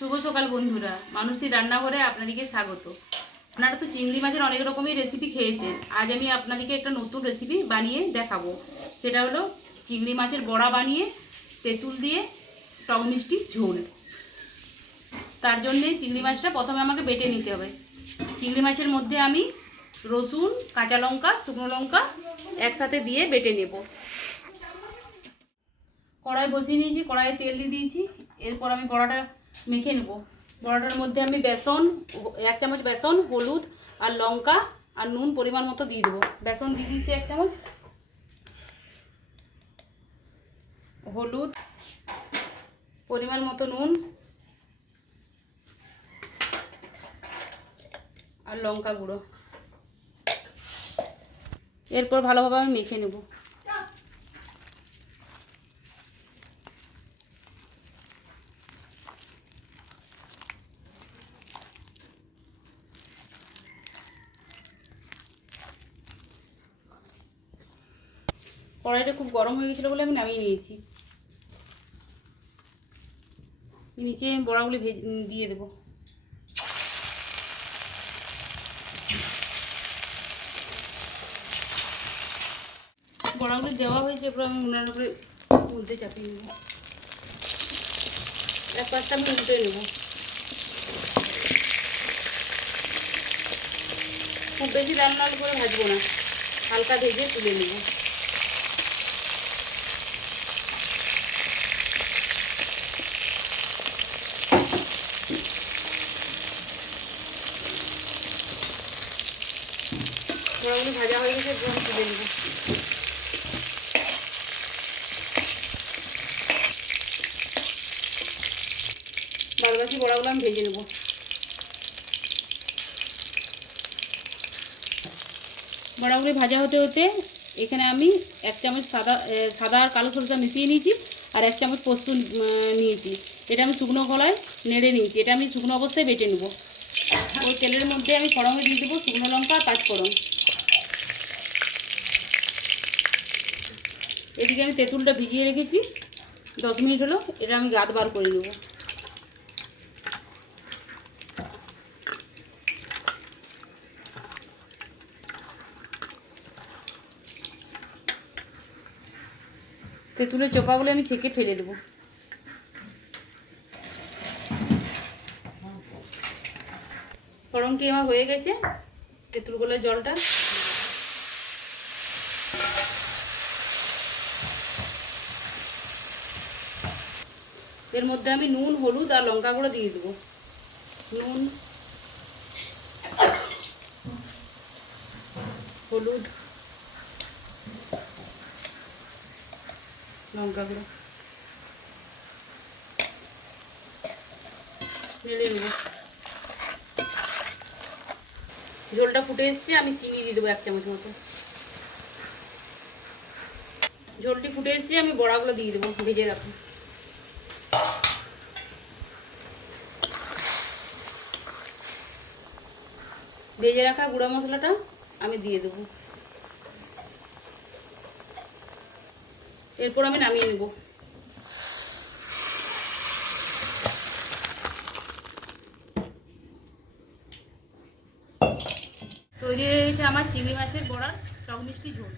শুভ সকাল বন্ধুরা, মানুষের রান্নাঘরে আপনাদেরকে স্বাগত। আপনারা তো চিংড়ি মাছের অনেক রকমের রেসিপি খেয়েছেন। আজ আমি আপনাদেরকে একটা নতুন রেসিপি বানিয়ে দেখাবো। সেটা হলো চিংড়ি মাছের বড়া বানিয়ে তেঁতুল দিয়ে টক মিষ্টি ঝোল। তার জন্যে চিংড়ি মাছটা প্রথমে আমাকে বেটে নিতে হবে। চিংড়ি মাছের মধ্যে আমি রসুন, কাঁচা লঙ্কা, শুকনো লঙ্কা একসাথে দিয়ে বেটে নেব। কড়াই বসিয়ে নিয়েছি, কড়াইয়ে তেল দিয়ে দিয়েছি। এরপর আমি বড়াটা মেখে নেব। বড়াটার মধ্যে আমি বেসন, 1 চামচ বেসন, হলুদ আর লঙ্কা আর নুন পরিমাণ মতো দিয়ে দেবো। বেসন দিয়ে দিয়েছি 1 চামচ, হলুদ পরিমাণ মতো, নুন আর লঙ্কা গুঁড়ো। এরপর ভালোভাবে আমি মেখে নেব। কড়াইটা খুব গরম হয়ে গেছিলো বলে আমি নামিয়ে নিয়েছি। নিচে বড়াগুলি দিয়ে দেবো। বড়াগুলি দেওয়া হয়েছে, এরপর আমি উনার উপরে উল্টে চাপিয়ে নেব। এক পাশটা আমি উল্টে নেব। খুব বেশি রান্না করে ভাজবো না, হালকা ভেজে তুলে নেব। বড়াগুলো ভাজা হয়ে গেছে, একদম তুলে নেব। বাদবাকি বড়াগুলো আমি ভেজে নেব। বড়াগুলি ভাজা হতে হতে এখানে আমি 1 চামচ সাদা আর কালো সরষা মিশিয়ে নিয়েছি, আর 1 চামচ পোস্ত নিয়েছি। এটা আমি শুকনো কলায় নেড়ে নিয়েছি। এটা আমি শুকনো অবস্থায় বেটে নেব। ওই তেলের মধ্যে আমি ফোড়নে দিয়ে দেবো শুকনো লঙ্কা আর পাঁচফোড়ন। এদিকে আমি তেঁতুলটা ভিজিয়ে রেখেছি, 10 মিনিট হলো। এটা আমি গাদ বার করে নেব। তেঁতুলের চোপাগুলো আমি ছেঁকে ফেলে দেবো। ফোড়নটি আমার হয়ে গেছে। তেঁতুলগুলোর জলটা এর মধ্যে আমি নুন, হলুদ আর লঙ্কা গুঁড়ো দিয়ে দেবো। নুন, হলুদ, লঙ্কা গুঁড়ো নেড়ে নেব। ঝোলটা ফুটে এসছে, আমি চিনি দিয়ে দেবো 1 চামচ মতো। ঝোলটি ফুটে এসছে, আমি বড়াগুলো দিয়ে দেবো ভেজে রাখুন। ভেজে রাখা গুঁড়া মশলাটা আমি দিয়ে দেবো। এরপর আমি নামিয়ে নেব। তৈরি হয়ে গেছে আমার চিংড়ি মাছের বড়ার টক মিষ্টি ঝোল।